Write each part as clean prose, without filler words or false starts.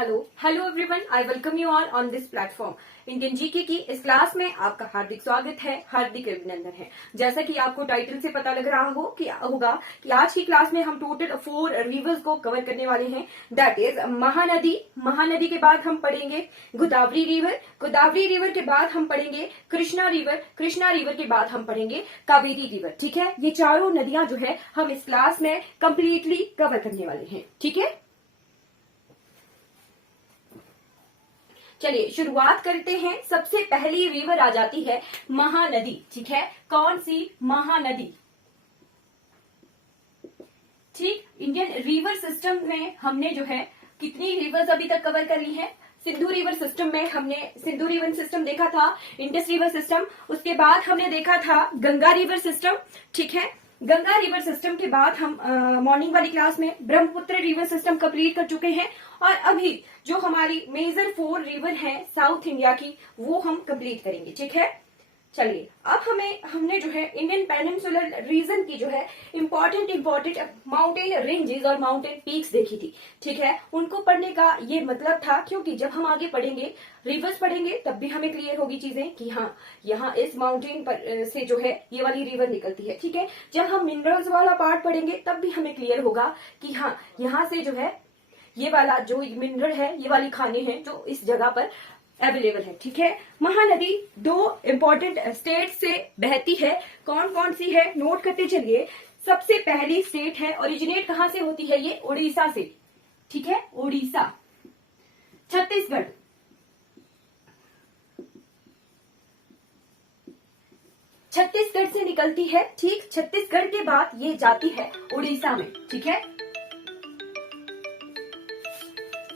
Hello everyone, I welcome you all on this platform. Indian GK की इस class में आपका हार्दिक स्वागत है, हार्दिक अभिनंदन है। जैसा कि आपको टाइटल से पता लग रहा होगा कि आज की क्लास में हम टोटल 4 रिवर्स को कवर करने वाले हैं। That is Mahanadi. महानदी के बाद हम पढ़ेंगे गोदावरी रिवर। गोदावरी रिवर के बाद हम पढ़ेंगे कृष्णा रिवर। कृष्णा रिवर के बाद हम पढ़ेंगे कावेरी रिवर। ठीक है, ये चारों नदियां जो है हम इस क्लास में कंप्लीटली कवर करने वाले हैं। ठीक है, चलिए शुरुआत करते हैं। सबसे पहली रिवर आ जाती है महानदी। ठीक है, कौन सी? महानदी। ठीक, इंडियन रिवर सिस्टम में हमने जो है कितनी रिवर्स अभी तक कवर कर ली है? सिंधु रिवर सिस्टम में हमने सिंधु रिवर सिस्टम देखा था, इंडस रिवर सिस्टम, उसके बाद हमने देखा था गंगा रिवर सिस्टम। ठीक है, गंगा रिवर सिस्टम के बाद हम मॉर्निंग वाली क्लास में ब्रह्मपुत्र रिवर सिस्टम कंप्लीट कर चुके हैं और अभी जो हमारी मेजर 4 रिवर है साउथ इंडिया की वो हम कंप्लीट करेंगे। ठीक है, चलिए अब हमने जो है इंडियन पेनिनसुलर रीजन की जो है इम्पोर्टेंट माउंटेन रेंजेस और माउंटेन पीक्स देखी थी। ठीक है, उनको पढ़ने का ये मतलब था क्योंकि जब हम आगे पढ़ेंगे रिवर्स पढ़ेंगे तब भी हमें क्लियर होगी चीजें कि हाँ यहाँ इस माउंटेन पर से जो है ये वाली रिवर निकलती है। ठीक है, जब हम मिनरल्स वाला पार्ट पढ़ेंगे तब भी हमें क्लियर होगा कि हाँ यहाँ से जो है ये वाला जो मिनरल है, ये वाली खाने हैं जो इस जगह पर अवेलेबल है। ठीक है, महानदी 2 इंपॉर्टेंट स्टेट से बहती है। कौन कौन सी है नोट करते चलिए। सबसे पहली स्टेट है, ओरिजिनेट कहां से होती है? ये उड़ीसा से। ठीक है, उड़ीसा। छत्तीसगढ़, छत्तीसगढ़ से निकलती है। ठीक, छत्तीसगढ़ के बाद ये जाती है उड़ीसा में। ठीक है,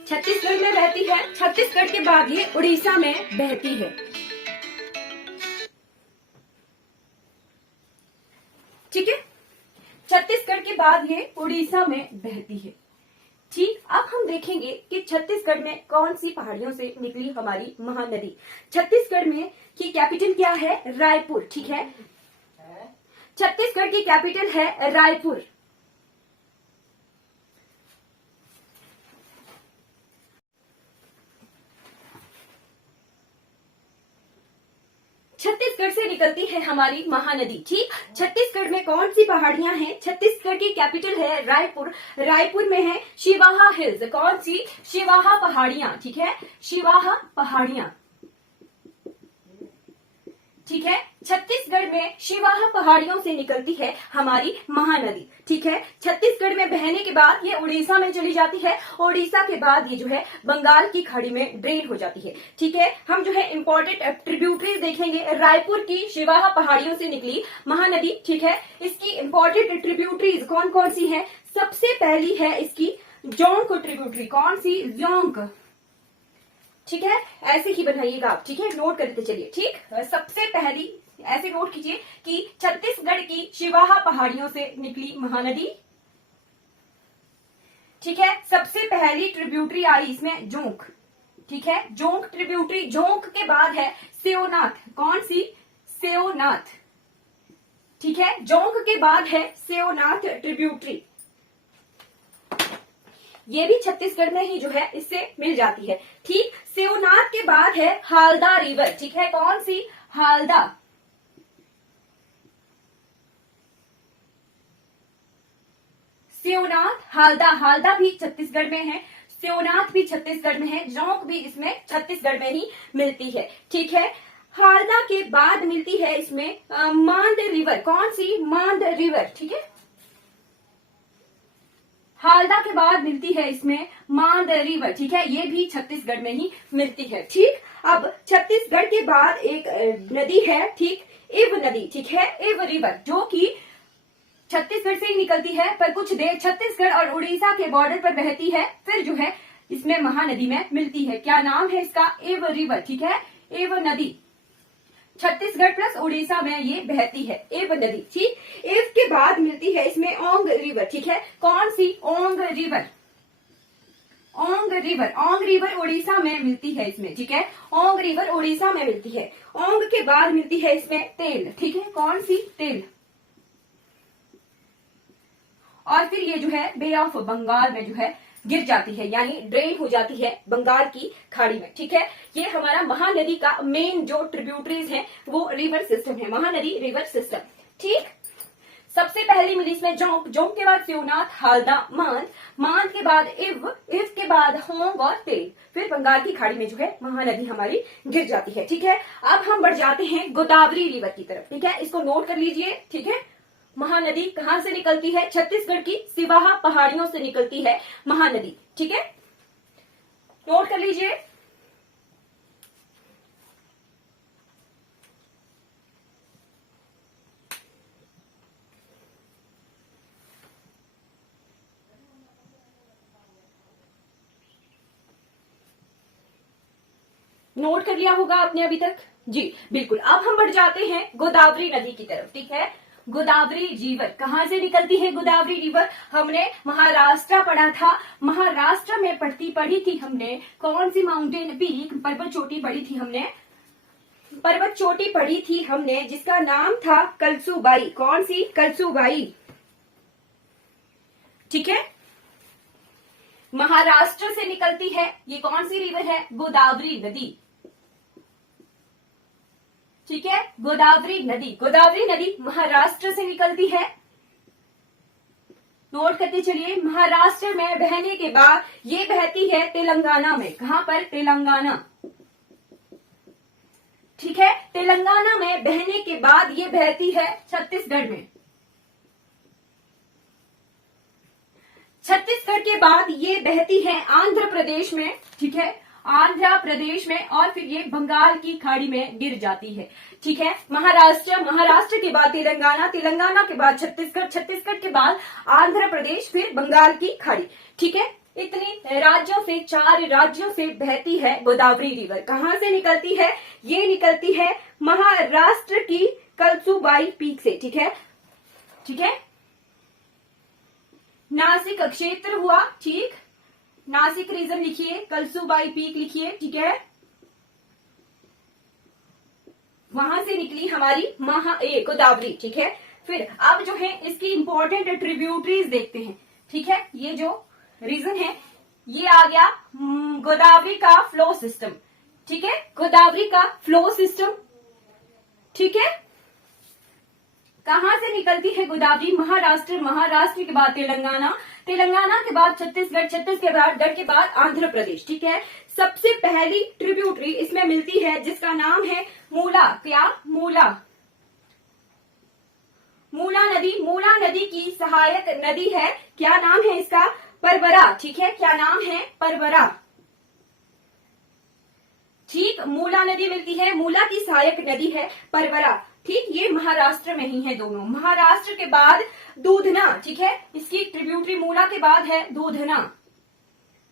छत्तीसगढ़ में बहती है, छत्तीसगढ़ के बाद ये उड़ीसा में बहती है। ठीक है, छत्तीसगढ़ के बाद ये उड़ीसा में बहती है। ठीक, अब हम देखेंगे कि छत्तीसगढ़ में कौन सी पहाड़ियों से निकली हमारी महानदी। छत्तीसगढ़ में की कैपिटल क्या है? रायपुर। ठीक है, छत्तीसगढ़ की कैपिटल है रायपुर। छत्तीसगढ़ से निकलती है हमारी महानदी। ठीक, छत्तीसगढ़ में कौन सी पहाड़ियां हैं? छत्तीसगढ़ की कैपिटल है रायपुर। रायपुर में है शिवाहा हिल्स। कौन सी? शिवाहा पहाड़ियां। ठीक है, शिवाहा पहाड़ियां। ठीक है, छत्तीसगढ़ में शिवाहा पहाड़ियों से निकलती है हमारी महानदी। ठीक है, छत्तीसगढ़ में बहने के बाद ये उड़ीसा में चली जाती है। उड़ीसा के बाद ये जो है बंगाल की खाड़ी में ड्रेन हो जाती है। ठीक है, हम जो है इंपॉर्टेंट ट्रिब्यूटरीज देखेंगे। रायपुर की शिवाहा पहाड़ियों से निकली महानदी। ठीक है, इसकी इंपॉर्टेंट ट्रिब्यूटरीज कौन कौन सी है? सबसे पहली है इसकी जोंक ट्रिब्यूटरी। कौन सी? जोंक। ठीक है, ऐसे ही बनाइएगा आप। ठीक है, नोट करते चलिए। ठीक, सबसे पहली ऐसे नोट कीजिए कि छत्तीसगढ़ की शिवाहा पहाड़ियों से निकली महानदी। ठीक है, सबसे पहली ट्रिब्यूटरी आई इसमें जोंक। ठीक है, जोंक ट्रिब्यूटरी। जोंक के बाद है सेओनाथ। कौन सी? सेओनाथ। ठीक है, जोंक के बाद है सेओनाथ ट्रिब्यूटरी। ये भी छत्तीसगढ़ में ही जो है इससे मिल जाती है। ठीक, सेओनाथ के बाद है हालदा रिवर। ठीक है, कौन सी? हालदा। सेओनाथ, हालदा। हालदा भी छत्तीसगढ़ में है, सेओनाथ भी छत्तीसगढ़ में है, जोंक भी इसमें छत्तीसगढ़ में ही मिलती है। ठीक है, हालदा के बाद मिलती है इसमें मांद रिवर। कौन सी? मांद रिवर। ठीक है, हालदा के बाद मिलती है इसमें मांद रिवर। ठीक है, ये भी छत्तीसगढ़ में ही मिलती है। ठीक, अब छत्तीसगढ़ के बाद एक नदी है। ठीक, इव नदी। ठीक है, इव रिवर, जो कि छत्तीसगढ़ से ही निकलती है पर कुछ देर छत्तीसगढ़ और उड़ीसा के बॉर्डर पर बहती है, फिर जो है इसमें महानदी में मिलती है। क्या नाम है इसका? इव रिवर। ठीक है, इव नदी। छत्तीसगढ़ प्लस उड़ीसा में ये बहती है, इव नदी। ठीक, इव के बाद मिलती है इसमें ओंग रिवर। ठीक है, कौन सी? ओंग रिवर। ओंग रिवर। ओंग रिवर उड़ीसा में मिलती है इसमें। ठीक है, ओंग रिवर उड़ीसा में मिलती है। ओंग के बाद मिलती है इसमें तेल। ठीक है, कौन सी? तेल। और फिर ये जो है बे ऑफ बंगाल में जो है गिर जाती है, यानी ड्रेन हो जाती है बंगाल की खाड़ी में। ठीक है, ये हमारा महानदी का मेन जो ट्रिब्यूटरीज है वो रिवर सिस्टम है, महानदी रिवर सिस्टम। ठीक, सबसे पहली मिली इसमें जोंक, जोंक के बाद शिवनाथ, हालदा, मांद, मांद के बाद इव के बाद होंग और तेग, फिर बंगाल की खाड़ी में जो है महानदी हमारी गिर जाती है। ठीक है, अब हम बढ़ जाते हैं गोदावरी रिवर की तरफ। ठीक है, इसको नोट कर लीजिए। ठीक है, महानदी कहां से निकलती है? छत्तीसगढ़ की सिवाहा पहाड़ियों से निकलती है महानदी। ठीक है, नोट कर लीजिए। नोट कर लिया होगा आपने अभी तक? जी बिल्कुल। अब हम बढ़ जाते हैं गोदावरी नदी की तरफ। ठीक है, गोदावरी रिवर कहां से निकलती है? गोदावरी रिवर हमने महाराष्ट्र पढ़ा था, महाराष्ट्र में पढ़ी थी हमने कौन सी माउंटेन पीक, पर्वत चोटी पढ़ी थी हमने, पर्वत चोटी पढ़ी थी हमने जिसका नाम था कलसूबाई। कौन सी? कलसूबाई। ठीक है, महाराष्ट्र से निकलती है ये कौन सी रिवर है? गोदावरी नदी। ठीक है, गोदावरी नदी, गोदावरी नदी महाराष्ट्र से निकलती है। नोट करते चलिए। महाराष्ट्र में बहने के बाद ये बहती है तेलंगाना में। कहां पर? तेलंगाना। ठीक है, तेलंगाना में बहने के बाद ये बहती है छत्तीसगढ़ में। छत्तीसगढ़ के बाद ये बहती है आंध्र प्रदेश में। ठीक है, आंध्र प्रदेश में, और फिर ये बंगाल की खाड़ी में गिर जाती है। ठीक है, महाराष्ट्र, महाराष्ट्र के बाद तेलंगाना, तेलंगाना के बाद छत्तीसगढ़, छत्तीसगढ़ के बाद आंध्र प्रदेश, फिर बंगाल की खाड़ी। ठीक है, इतनी राज्यों से, 4 राज्यों से बहती है गोदावरी रिवर। कहां से निकलती है? ये निकलती है महाराष्ट्र की कलसूबाई पीक से। ठीक है, ठीक है, नासिक क्षेत्र हुआ। ठीक, नासिक रीजन लिखिए, कलसूबाई पीक लिखिए। ठीक है, वहां से निकली हमारी गोदावरी। ठीक है, फिर अब जो है इसकी इंपॉर्टेंट ट्रिब्यूटरीज देखते हैं। ठीक है, ये जो रीजन है ये आ गया गोदावरी का फ्लो सिस्टम। ठीक है, गोदावरी का फ्लो सिस्टम। ठीक है, कहां से निकलती है गोदावरी? महाराष्ट्र, महाराष्ट्र के बाद तेलंगाना, तेलंगाना के बाद छत्तीसगढ़, छत्तीसगढ़ के बाद आंध्र प्रदेश। ठीक है, सबसे पहली ट्रिब्यूटरी इसमें मिलती है जिसका नाम है मूला। क्या? मूला। मूला नदी, मूला नदी की सहायक नदी है। क्या नाम है इसका? परवरा। ठीक है, क्या नाम है? परवरा। ठीक, मूला नदी मिलती है, मूला की सहायक नदी है परवरा। ठीक, ये महाराष्ट्र में ही है दोनों। महाराष्ट्र के बाद दूधना। ठीक है, इसकी ट्रिब्यूटरी मूला के बाद है दूधना।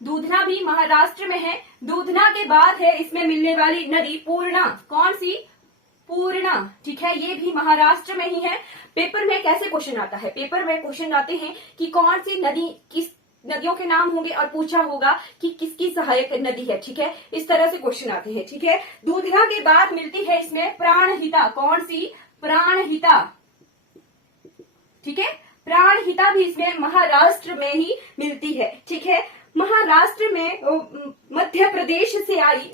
दूधना भी महाराष्ट्र में है। दूधना के बाद है इसमें मिलने वाली नदी पूर्णा। कौन सी? पूर्णा। ठीक है, ये भी महाराष्ट्र में ही है। पेपर में कैसे क्वेश्चन आता है? पेपर में क्वेश्चन आते हैं कि कौन सी नदी, किस नदियों के नाम होंगे और पूछा होगा कि किसकी सहायक नदी है। ठीक है, इस तरह से क्वेश्चन आते हैं। ठीक है, दूधना के बाद मिलती है इसमें प्राणहिता। कौन सी? प्राणहिता। ठीक है, प्राणहिता भी इसमें महाराष्ट्र में ही मिलती है। ठीक है, महाराष्ट्र में मध्य प्रदेश से आई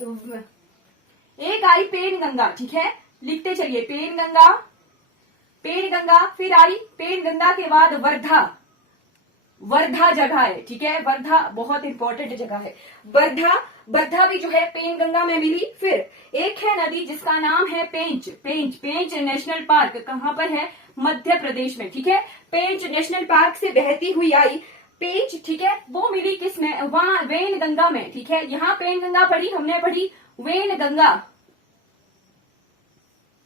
एक आई पेनगंगा। ठीक है, लिखते चलिए, पेनगंगा, पेनगंगा। फिर आई पेनगंगा के बाद वर्धा, वर्धा जगह है। ठीक है, वर्धा बहुत इंपॉर्टेंट जगह है। वर्धा, वर्धा भी जो है पेनगंगा में मिली। फिर एक है नदी जिसका नाम है पेंच, पेंच, पेंच नेशनल पार्क। कहां पर है? मध्य प्रदेश में। ठीक है, पेंच नेशनल पार्क से बहती हुई आई पेंच। ठीक है, वो मिली किसमें? वहां वेनगंगा में। ठीक है, यहाँ पेनगंगा पढ़ी हमने, पढ़ी वेनगंगा।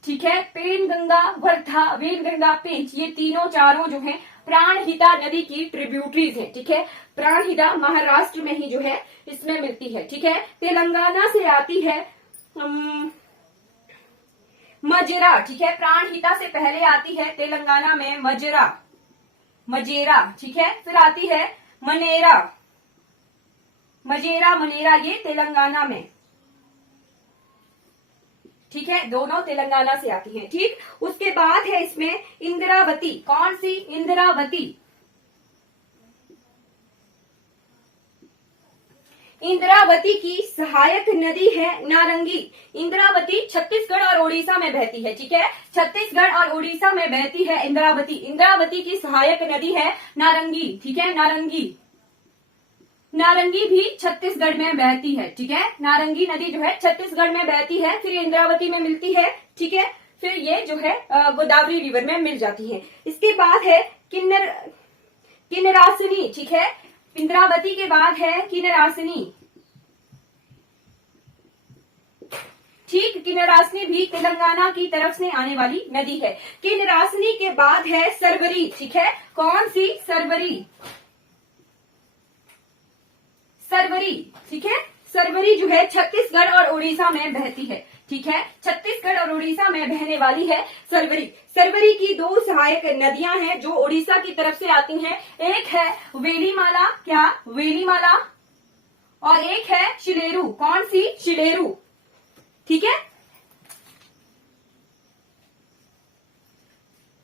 ठीक है, पेनगंगा, वर्धा, वेनगंगा, पेंच, ये तीनों चारों जो है प्राणहिता नदी की ट्रिब्यूटरीज है। ठीक है, प्राणहिता महाराष्ट्र में ही जो है इसमें मिलती है। ठीक है, तेलंगाना से आती है मजेरा। ठीक है, प्राणहिता से पहले आती है तेलंगाना में मजेरा, मजेरा। ठीक है, फिर आती है मनेरा, मजेरा, मनेरा, ये तेलंगाना में। ठीक है, दोनों तेलंगाना से आती हैं। ठीक, उसके बाद है इसमें इंद्रावती। कौन सी? इंद्रावती। इंद्रावती की सहायक नदी है नारंगी। इंद्रावती छत्तीसगढ़ और उड़ीसा में बहती है, ठीक है, छत्तीसगढ़ और उड़ीसा में बहती है इंद्रावती। इंद्रावती की सहायक नदी है नारंगी, ठीक है, नारंगी। नारंगी भी छत्तीसगढ़ में बहती है, ठीक है, नारंगी नदी जो है छत्तीसगढ़ में बहती है, फिर इंद्रावती में मिलती है, ठीक है, फिर ये जो है गोदावरी रिवर में मिल जाती है। इसके बाद है किन्नरासिनी, ठीक है, इंद्रावती के बाद है किन्नरासिनी, ठीक, किन्नरासिनी भी तेलंगाना की तरफ से आने वाली नदी है। किन्नरासिनी के बाद है सरवरी, ठीक है, कौन सी, सरवरी, सरवरी, ठीक है, सरवरी जो है छत्तीसगढ़ और उड़ीसा में बहती है, ठीक है, छत्तीसगढ़ और उड़ीसा में बहने वाली है सरवरी। सरवरी की दो सहायक नदियां हैं जो उड़ीसा की तरफ से आती हैं, एक है वेलीमाला, क्या, वेलीमाला, और एक है शिलेरू, कौन सी, शिलेरू, ठीक है,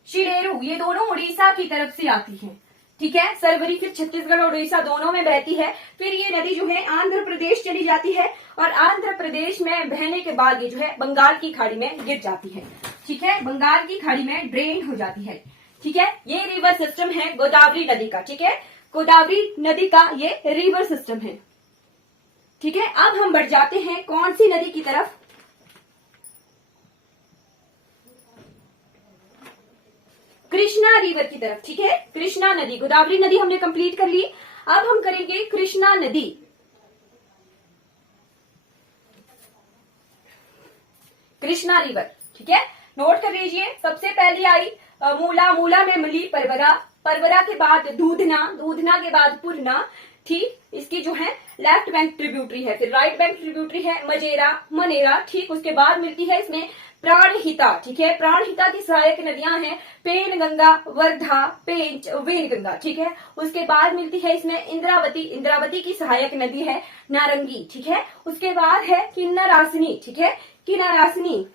शिलेरू, ये दोनों उड़ीसा की तरफ से आती हैं, ठीक है, सरवरी फिर छत्तीसगढ़ और उड़ीसा दोनों में बहती है। फिर ये नदी जो है आंध्र प्रदेश चली जाती है और आंध्र प्रदेश में बहने के बाद ये जो है बंगाल की खाड़ी में गिर जाती है, ठीक है, बंगाल की खाड़ी में ड्रेन हो जाती है, ठीक है। ये रिवर सिस्टम है गोदावरी नदी का, ठीक है, गोदावरी नदी का ये रिवर सिस्टम है, ठीक है। अब हम बढ़ जाते हैं कौन सी नदी की तरफ, कृष्णा रिवर की तरफ, ठीक है, कृष्णा नदी। गोदावरी नदी हमने कंप्लीट कर ली, अब हम करेंगे कृष्णा नदी। कृष्णा रिवर, ठीक है, नोट कर लीजिए। सबसे पहले आई मूला, मूला में मिली परवरा, परवरा के बाद दूधना, दूधना के बाद पूर्णा, ठीक, इसकी जो है लेफ्ट बैंक ट्रिब्यूटरी है, फिर राइट बैंक ट्रिब्यूटरी है मजेरा, मनेरा, ठीक, उसके बाद मिलती है इसमें प्राणहिता, ठीक है, प्राणहिता की सहायक नदियां हैं पेन गंगा, वर्धा, पेंच, वेन गंगा, ठीक है, उसके बाद मिलती है इसमें इंद्रावती, इंद्रावती की सहायक नदी है नारंगी, ठीक है, उसके बाद है किन्नरासिनी, ठीक है, किन्नरासिनी,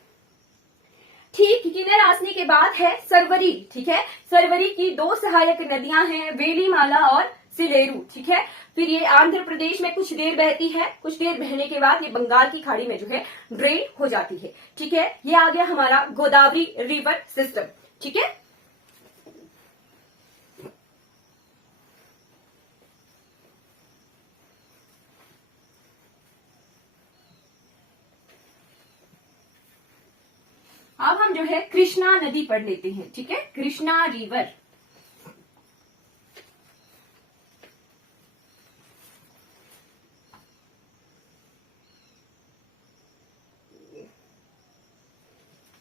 ठीक, किन्नरासिनी के बाद है सरवरी, ठीक है, सरवरी की दो सहायक नदियां हैं वेलीमाला और सिलेरू, ठीक है, फिर ये आंध्र प्रदेश में कुछ देर बहती है, कुछ देर बहने के बाद ये बंगाल की खाड़ी में जो है ड्रेन हो जाती है, ठीक है। ये आ गया हमारा गोदावरी रिवर सिस्टम, ठीक है। अब हम जो है कृष्णा नदी पढ़ लेते हैं, ठीक है, Krishna river.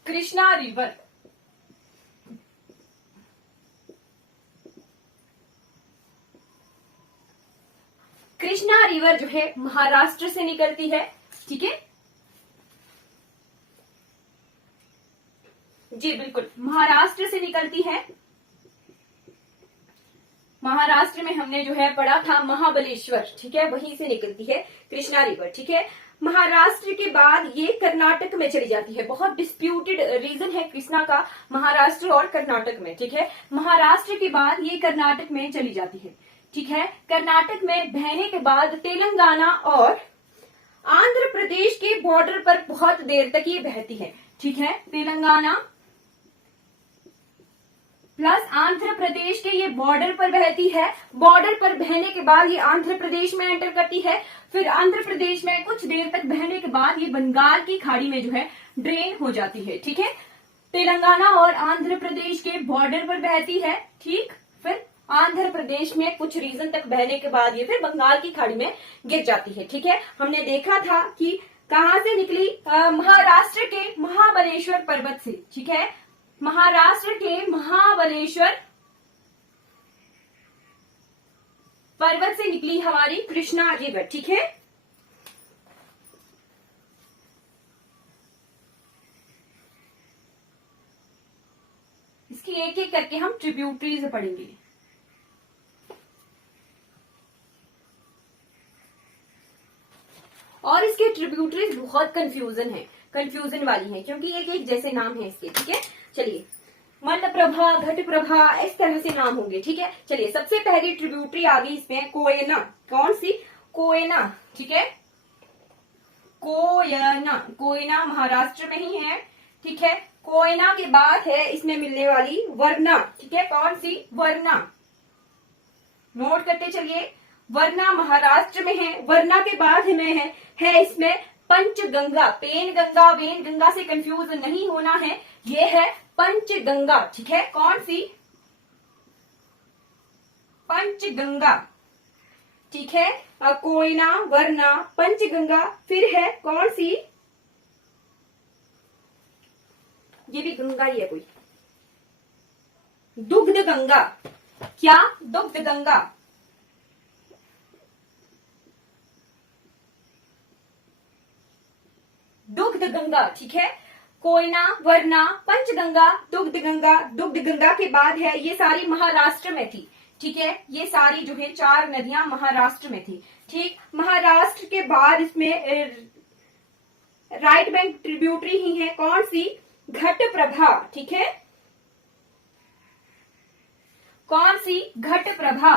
Krishna river, Krishna river जो है महाराष्ट्र से निकलती है, ठीक है, जी बिल्कुल, महाराष्ट्र से निकलती है। महाराष्ट्र में हमने जो है पढ़ा था महाबलेश्वर, ठीक है, वहीं से निकलती है कृष्णा रिवर, ठीक है। महाराष्ट्र के बाद ये कर्नाटक में चली जाती है, बहुत डिस्प्यूटेड रीजन है कृष्णा का महाराष्ट्र और कर्नाटक में, ठीक है, महाराष्ट्र के बाद ये कर्नाटक में चली जाती है, ठीक है, कर्नाटक में बहने के बाद तेलंगाना और आंध्र प्रदेश के बॉर्डर पर बहुत देर तक ये बहती है, ठीक है, तेलंगाना प्लस आंध्र प्रदेश के ये बॉर्डर पर बहती है, बॉर्डर पर बहने के बाद ये आंध्र प्रदेश में एंटर करती है, फिर आंध्र प्रदेश में कुछ देर तक बहने के बाद ये बंगाल की खाड़ी में जो है ड्रेन हो जाती है, ठीक है, तेलंगाना और आंध्र प्रदेश के बॉर्डर पर बहती है, ठीक, फिर आंध्र प्रदेश में कुछ रीजन तक बहने के बाद ये फिर बंगाल की खाड़ी में गिर जाती है, ठीक है। हमने देखा था कि कहां से निकली, महाराष्ट्र के महाबलेश्वर पर्वत से, ठीक है, महाराष्ट्र के महाबलेश्वर पर्वत से निकली हमारी कृष्णा रिवर, ठीक है। इसकी एक एक करके हम ट्रिब्यूटरीज पढ़ेंगे। और इसके ट्रिब्यूटरीज बहुत कंफ्यूजन वाली हैं, क्योंकि एक एक जैसे नाम है इसके, ठीक है। चलिए, मलप्रभा, घटप्रभा, इस तरह से नाम होंगे, ठीक है। चलिए, सबसे पहली ट्रिब्यूटरी आ गई इसमें कोयना, कौन सी, कोयना, ठीक है, कोयना महाराष्ट्र में ही है, ठीक है। कोयना के बाद है इसमें मिलने वाली वरना, ठीक है, कौन सी, वरना, नोट करते चलिए, वरना महाराष्ट्र में है। वरना के बाद में है इसमें पंचगंगा, पेनगंगा वेनगंगा से कंफ्यूज नहीं होना है, ये है पंचगंगा, ठीक है, कौन सी, पंचगंगा, ठीक है। कोयना, वरना, पंचगंगा, फिर है कौन सी, ये भी गंगा ही है कोई, दुग्ध गंगा, क्या, दुग्ध गंगा, दुग्ध गंगा, ठीक है। कोयना, वरना, पंचगंगा, दुग्ध गंगा। दुग्ध गंगा के बाद है, ये सारी महाराष्ट्र में थी, ठीक है, ये सारी जो है 4 नदियां महाराष्ट्र में थी, ठीक। महाराष्ट्र के बाद इसमें राइट बैंक ट्रिब्यूटरी ही है, कौन सी, घटप्रभा, ठीक है, कौन सी, घटप्रभा,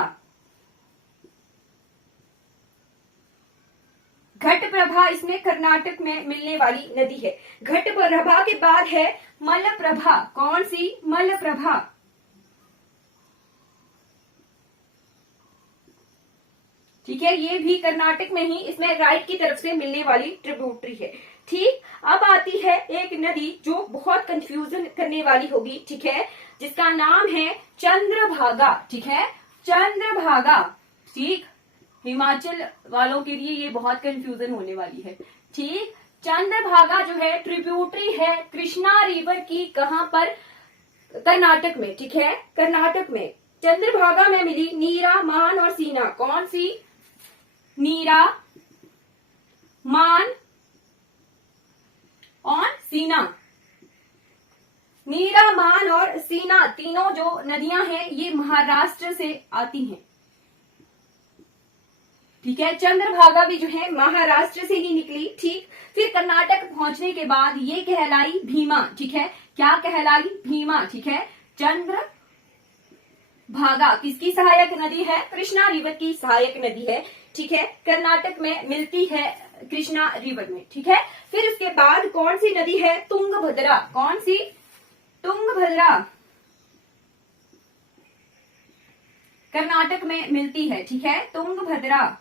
घटप्रभा इसमें कर्नाटक में मिलने वाली नदी है। घटप्रभा के बाद है मलप्रभा, कौन सी, मलप्रभा, ठीक है, ये भी कर्नाटक में ही इसमें राइट की तरफ से मिलने वाली ट्रिब्यूटरी है, ठीक। अब आती है एक नदी जो बहुत कंफ्यूजन करने वाली होगी, ठीक है, जिसका नाम है चंद्रभागा, ठीक है, चंद्रभागा, ठीक। हिमाचल वालों के लिए ये बहुत कंफ्यूजन होने वाली है, ठीक। चंद्रभागा जो है ट्रिब्यूटरी है कृष्णा रिवर की, कहां पर, कर्नाटक में, ठीक है, कर्नाटक में। चंद्रभागा में मिली नीरा, मान और सीना, कौन सी, नीरा, मान और सीना। नीरा, मान और सीना तीनों जो नदियां हैं ये महाराष्ट्र से आती हैं, ठीक है। चंद्रभागा भी जो है महाराष्ट्र से ही निकली, ठीक। फिर कर्नाटक पहुंचने के बाद ये कहलाई भीमा, ठीक है, क्या कहलाई, भीमा, ठीक है। चंद्रभागा किसकी सहायक नदी है, कृष्णा रिवर की सहायक नदी है, ठीक है, कर्नाटक में मिलती है कृष्णा रिवर में, ठीक है। फिर उसके बाद कौन सी नदी है, तुंगभद्रा, कौन सी, तुंगभद्रा, कर्नाटक में मिलती है, ठीक है, तुंगभद्रा,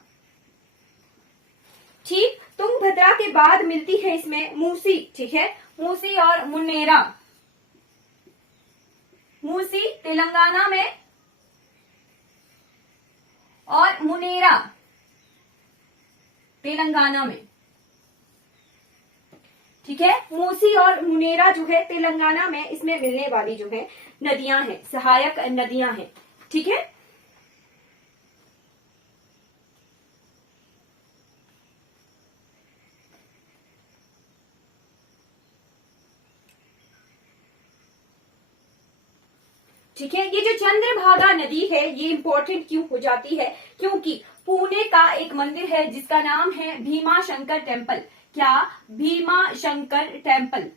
ठीक। तुंगभद्रा के बाद मिलती है इसमें मूसी, ठीक है, मूसी और मुन्नेरा, मूसी तेलंगाना में और मुनेरा तेलंगाना में, ठीक है। मूसी और मुनेरा जो है तेलंगाना में इसमें मिलने वाली जो है नदियां हैं, सहायक नदियां हैं, ठीक है। ठीक है, ये जो चंद्रभागा नदी है ये इंपॉर्टेंट क्यों हो जाती है, क्योंकि पुणे का एक मंदिर है जिसका नाम है भीमा शंकर टेम्पल, क्या, भीमा शंकर टेम्पल,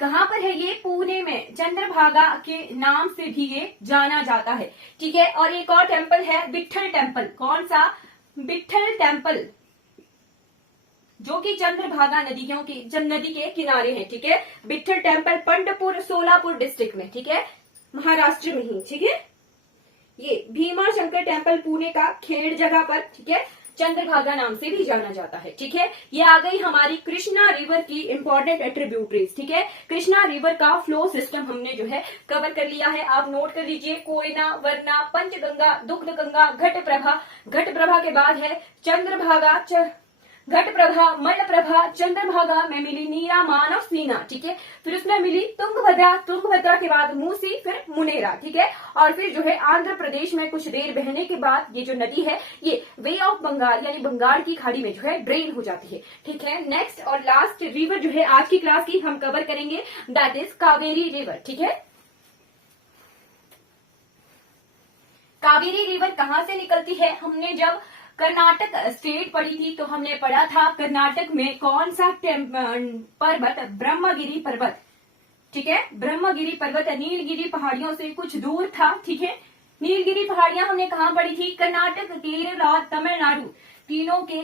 कहां पर है ये, पुणे में, चंद्रभागा के नाम से भी ये जाना जाता है, ठीक है। और एक और टेम्पल है विट्ठल टेम्पल, कौन सा, विट्ठल टेम्पल, जो कि चंद्रभागा नदी के किनारे है, ठीक है। विट्ठल टेम्पल पंढरपुर सोलापुर डिस्ट्रिक्ट में, ठीक है, महाराष्ट्र में ही, ठीक है। ये भीमा शंकर टेम्पल पुणे का खेड़ जगह पर, ठीक है, चंद्रभागा नाम से भी जाना जाता है, ठीक है। ये आ गई हमारी कृष्णा रिवर की इंपॉर्टेंट ट्रिब्यूटरीज, ठीक है। कृष्णा रिवर का फ्लो सिस्टम हमने जो है कवर कर लिया है, आप नोट कर लीजिए, कोयना, वरना, पंचगंगा, दुग्ध गंगा, घटप्रभा, घटप्रभा के बाद है चंद्रभागा, घटप्रभा, मलप्रभा, चंद्रभागा में मिली नीरा, मान और सीना, ठीक है। फिर उसमें मिली तुंगभद्रा, तुंगभद्रा के बाद मूसी, फिर मुनेरा, ठीक है। और फिर जो है आंध्र प्रदेश में कुछ देर बहने के बाद ये जो नदी है ये वे ऑफ बंगाल यानी बंगाल की खाड़ी में जो है ड्रेन हो जाती है, ठीक है। नेक्स्ट और लास्ट रिवर जो है आज की क्लास की हम कवर करेंगे, दैट इज कावेरी रिवर, ठीक है। कावेरी रिवर कहां से निकलती है, हमने जब कर्नाटक स्टेट पढ़ी थी तो हमने पढ़ा था कर्नाटक में कौन सा पर्वत, ब्रह्मगिरी पर्वत, ठीक है। ब्रह्मगिरी पर्वत नीलगिरी पहाड़ियों से कुछ दूर था, ठीक है। नीलगिरी पहाड़ियां हमने कहाँ पढ़ी थी? कर्नाटक, केरल और तमिलनाडु तीनों के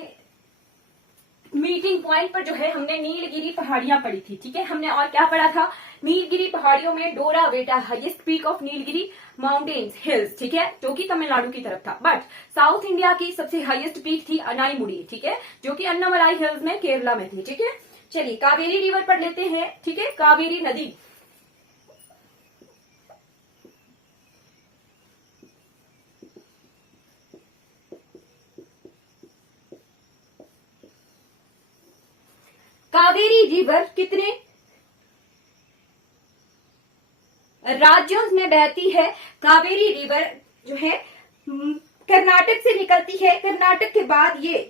मीटिंग पॉइंट पर जो है हमने नीलगिरी पहाड़ियां पढ़ी थी। ठीक है, हमने और क्या पढ़ा था? नीलगिरी पहाड़ियों में डोरा बेटा highest peak of Nilgiri mountains hills, ठीक है, जो कि तमिलनाडु की तरफ था। बट साउथ इंडिया की सबसे हाईएस्ट पीक थी अनाईमुड़ी, ठीक है, जो कि अन्नामलाई हिल्स में केरला में थी। ठीक है, चलिए कावेरी रिवर पढ़ लेते हैं। ठीक है, कावेरी नदी कावेरी रिवर कितने राज्यों में बहती है? कावेरी रिवर जो है कर्नाटक से निकलती है। कर्नाटक के बाद ये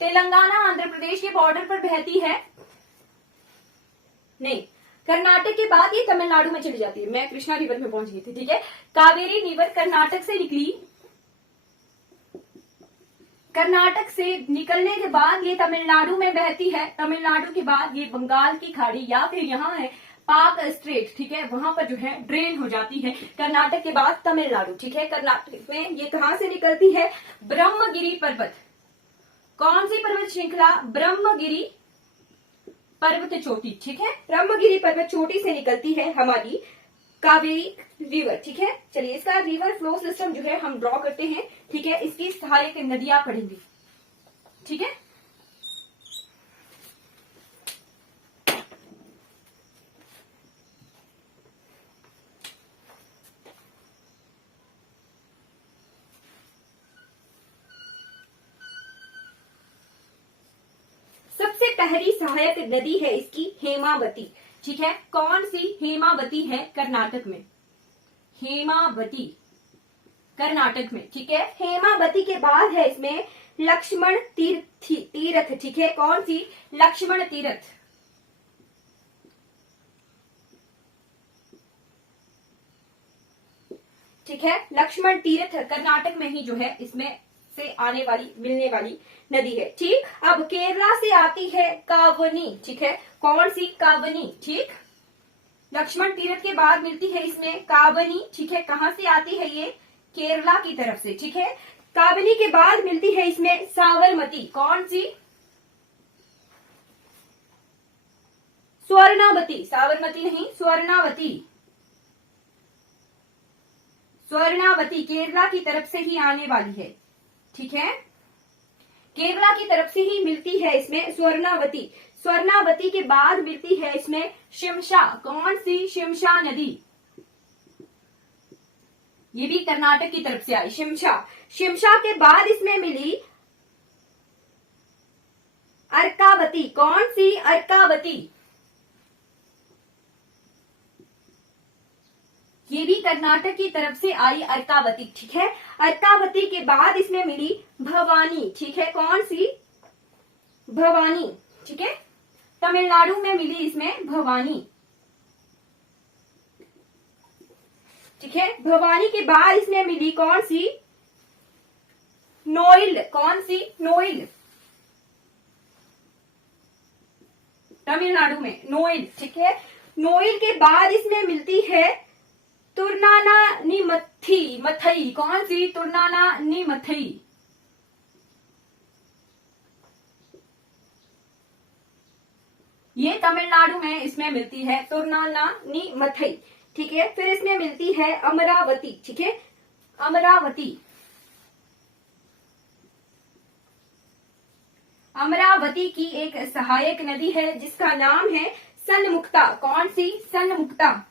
तेलंगाना आंध्र प्रदेश के बॉर्डर पर बहती है। नहीं, कर्नाटक के बाद ये तमिलनाडु में चली जाती है। मैं कृष्णा रिवर में पहुंच गई थी। ठीक है, कावेरी रिवर कर्नाटक से निकली। कर्नाटक से निकलने के बाद ये तमिलनाडु में बहती है। तमिलनाडु के बाद ये बंगाल की खाड़ी या फिर यहाँ है पाक स्ट्रेट, ठीक है, वहां पर जो है ड्रेन हो जाती है। कर्नाटक के बाद तमिलनाडु, ठीक है। कर्नाटक में ये कहां से निकलती है? ब्रह्मगिरी पर्वत। कौन सी पर्वत श्रृंखला? ब्रह्मगिरी पर्वत चोटी, ठीक है, ब्रह्मगिरी पर्वत चोटी से निकलती है हमारी कावेरी रिवर। ठीक है, चलिए इसका रिवर फ्लो सिस्टम जो है हम ड्रॉ करते हैं। ठीक है, इसकी सहायक नदियां पढ़ेंगे। ठीक है, सबसे पहली सहायक नदी है इसकी हेमावती। ठीक है, कौन सी? हेमावती है कर्नाटक में। हेमावती कर्नाटक में, ठीक है। हेमावती के बाद है इसमें लक्ष्मण तीर्थ, ठीक है। कौन सी? लक्ष्मण तीर्थ। ठीक है, लक्ष्मण तीर्थ कर्नाटक में ही जो है इसमें से आने वाली मिलने वाली नदी है। ठीक, अब केरला से आती है कावनी। ठीक है, कौन सी? कावनी। ठीक, लक्ष्मण तीर्थ के बाद मिलती है इसमें कावनी। ठीक है, कहां से आती है ये? केरला की तरफ से। ठीक है, कावनी के बाद मिलती है इसमें साबरमती। कौन सी? स्वर्णावती। साबरमती नहीं, स्वर्णावती। स्वर्णावती केरला की तरफ से ही आने वाली है। ठीक है, केरला की तरफ से ही मिलती है इसमें स्वर्णावती। स्वर्णावती के बाद मिलती है इसमें शिमशा। कौन सी? शिमशा नदी। ये भी कर्नाटक की तरफ से आई, शिमशा। शिमशा के बाद इसमें मिली अर्कावती। कौन सी? अर्कावती। ये भी कर्नाटक की तरफ से आई अर्कावती। ठीक है, अर्कावती के बाद इसमें मिली भवानी। ठीक है, कौन सी? भवानी। ठीक है, तमिलनाडु में मिली इसमें भवानी। ठीक है, भवानी के बाद इसमें मिली कौन सी? नोइल। कौन सी? नोइल। तमिलनाडु में नोइल। ठीक है, नोइल के बाद इसमें मिलती है तुर्नाना मथई। कौन सी? तुर्नाना मथई। ये तमिलनाडु में इसमें मिलती है तुर्नाना मथई। ठीक है, फिर इसमें मिलती है अमरावती। ठीक है, अमरावती। अमरावती की एक सहायक नदी है जिसका नाम है सनमुक्ता। कौन सी? सनमुक्ता।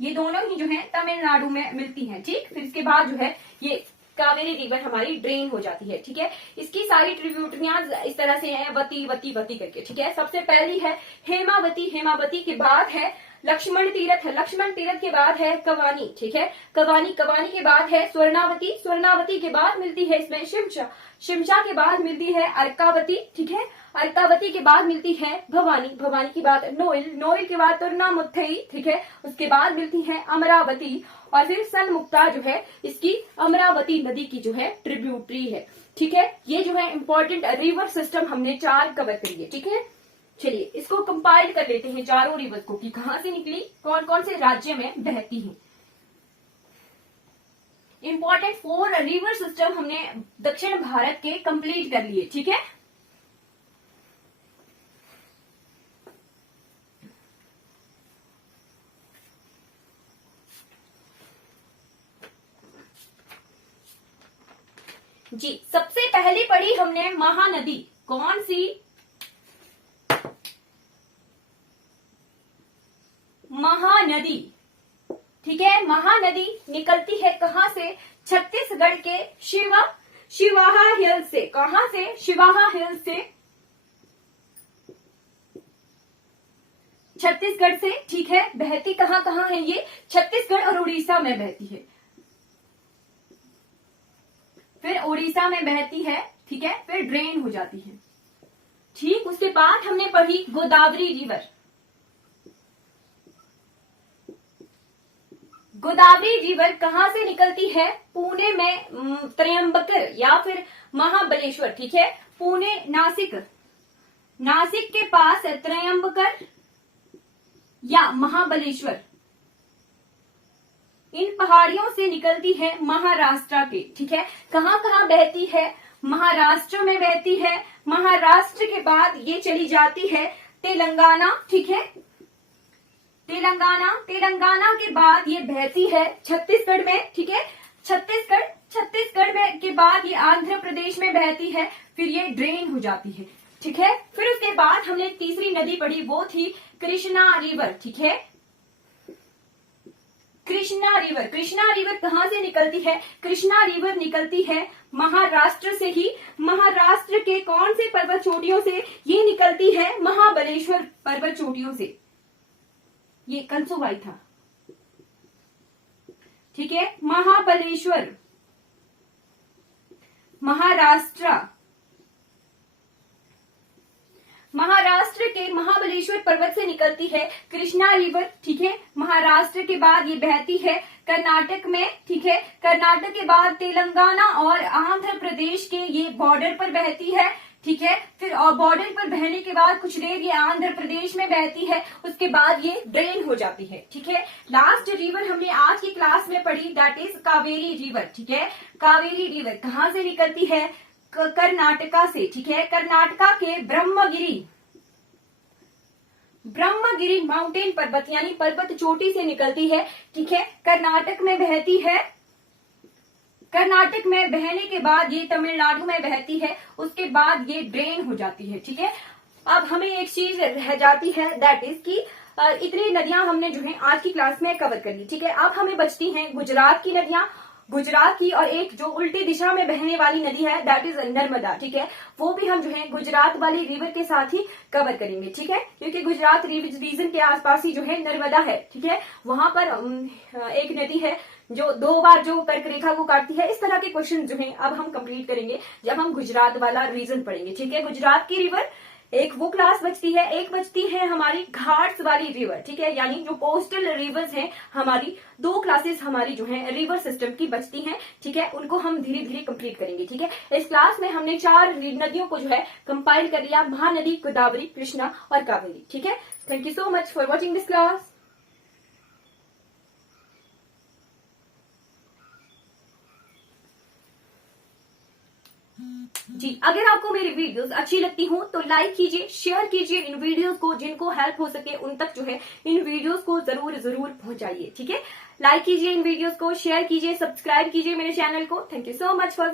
ये दोनों ही जो है तमिलनाडु में मिलती हैं। ठीक, फिर इसके बाद जो है ये कावेरी रिवर हमारी ड्रेन हो जाती है। ठीक है, इसकी सारी ट्रिब्यूटरियां इस तरह से हैं, वती वती वती करके। ठीक है, सबसे पहली है हेमावती। हेमावती के बाद है लक्ष्मण तीर्थ। लक्ष्मण तीर्थ के बाद है कवानी। ठीक है, कवानी के बाद है स्वर्णावती। स्वर्णावती के बाद मिलती है इसमें शिमशा। शिमशा के बाद मिलती है अर्कावती। ठीक है, अर्कावती के बाद मिलती है भवानी। भवानी के बाद नोइल। नोइल के बाद तुर्नामुथई। ठीक है, उसके बाद मिलती है अमरावती और फिर सनमुक्ता जो है इसकी अमरावती नदी की जो है ट्रिब्यूटरी है। ठीक है, ये जो है इंपॉर्टेंट रिवर सिस्टम हमने 4 कवर करी है। ठीक है, चलिए इसको कंपाइल कर लेते हैं चारों रिवर्स को कि कहां से निकली, कौन कौन से राज्य में बहती है। इंपॉर्टेंट 4 रिवर सिस्टम हमने दक्षिण भारत के कंप्लीट कर लिए। ठीक है, जी सबसे पहली पढ़ी हमने महानदी, कौन सी? महानदी। ठीक है, महानदी निकलती है कहां से? छत्तीसगढ़ के शिवाहा हिल से। कहां से? शिवाहा हिल से, छत्तीसगढ़ से। ठीक है, बहती कहां कहां है ये? छत्तीसगढ़ और उड़ीसा में बहती है, फिर उड़ीसा में बहती है। ठीक है, फिर ड्रेन हो जाती है। ठीक, उसके बाद हमने पढ़ी गोदावरी रिवर। गोदावरी रिवर कहां से निकलती है? पुणे में त्रयंबकर या फिर महाबलेश्वर। ठीक है, पुणे नासिक के पास त्रयंबकर या महाबलेश्वर, इन पहाड़ियों से निकलती है महाराष्ट्र के। ठीक है, कहां कहां बहती है? महाराष्ट्र में बहती है। महाराष्ट्र के बाद ये चली जाती है तेलंगाना। ठीक है, तेलंगाना के बाद ये बहती है छत्तीसगढ़ में। ठीक है, छत्तीसगढ़ में के बाद ये आंध्र प्रदेश में बहती है, फिर ये ड्रेन हो जाती है। ठीक है, फिर उसके बाद हमने तीसरी नदी पढ़ी, वो थी कृष्णा रिवर। ठीक है, कृष्णा रिवर कहां से निकलती है? कृष्णा रिवर निकलती है महाराष्ट्र से ही। महाराष्ट्र के कौन से पर्वत चोटियों से ये निकलती है? महाबलेश्वर पर्वत चोटियों से। ये कंसुवाई था। ठीक है, महाबलेश्वर, महाराष्ट्र के महाबलेश्वर पर्वत से निकलती है कृष्णा रिवर। ठीक है, महाराष्ट्र के बाद ये बहती है कर्नाटक में। ठीक है, कर्नाटक के बाद तेलंगाना और आंध्र प्रदेश के ये बॉर्डर पर बहती है। ठीक है, फिर बॉर्डर पर बहने के बाद कुछ देर ये आंध्र प्रदेश में बहती है, उसके बाद ये ड्रेन हो जाती है। ठीक है, लास्ट रिवर हमने आज की क्लास में पढ़ी, दैट इज कावेरी रिवर। ठीक है, कावेरी रिवर कहां से निकलती है? कर्नाटका से। ठीक है, कर्नाटका के ब्रह्मगिरी माउंटेन पर्वत यानी पर्वत चोटी से निकलती है। ठीक है, कर्नाटक में बहती है। कर्नाटक में बहने के बाद ये तमिलनाडु में बहती है, उसके बाद ये ड्रेन हो जाती है। ठीक है, अब हमें एक चीज रह जाती है, दैट इज कि इतनी नदियां हमने जो है आज की क्लास में कवर कर ली। ठीक है, अब हमें बचती हैं गुजरात की नदियां, गुजरात की, और एक जो उल्टी दिशा में बहने वाली नदी है दैट इज नर्मदा। ठीक है, वो भी हम जो है गुजरात वाली रिवर के साथ ही कवर करेंगे। ठीक है, क्योंकि गुजरात रीजन के आसपास ही जो है नर्मदा है। ठीक है, वहां पर एक नदी है जो 2 बार जो कर्क रेखा को काटती है। इस तरह के क्वेश्चन जो है अब हम कंप्लीट करेंगे जब हम गुजरात वाला रीजन पढ़ेंगे। ठीक है, गुजरात की रिवर एक वो क्लास बचती है, एक बचती है हमारी घाट्स वाली रिवर। ठीक है, यानी जो कोस्टल रिवर्स हैं हमारी, 2 क्लासेस हमारी जो है रिवर सिस्टम की बचती हैं। ठीक है, उनको हम धीरे धीरे कंप्लीट करेंगे। ठीक है, इस क्लास में हमने 4 नदियों को जो है कंपाइल कर लिया, महानदी, गोदावरी, कृष्णा और कावेरी। ठीक है, thank you so much for watching this class. जी, अगर आपको मेरी वीडियोस अच्छी लगती हो तो लाइक कीजिए, शेयर कीजिए इन वीडियोस को, जिनको हेल्प हो सके उन तक जो है इन वीडियोस को जरूर पहुंचाइए। ठीक है, लाइक कीजिए इन वीडियोस को, शेयर कीजिए, सब्सक्राइब कीजिए मेरे चैनल को। Thank you so much for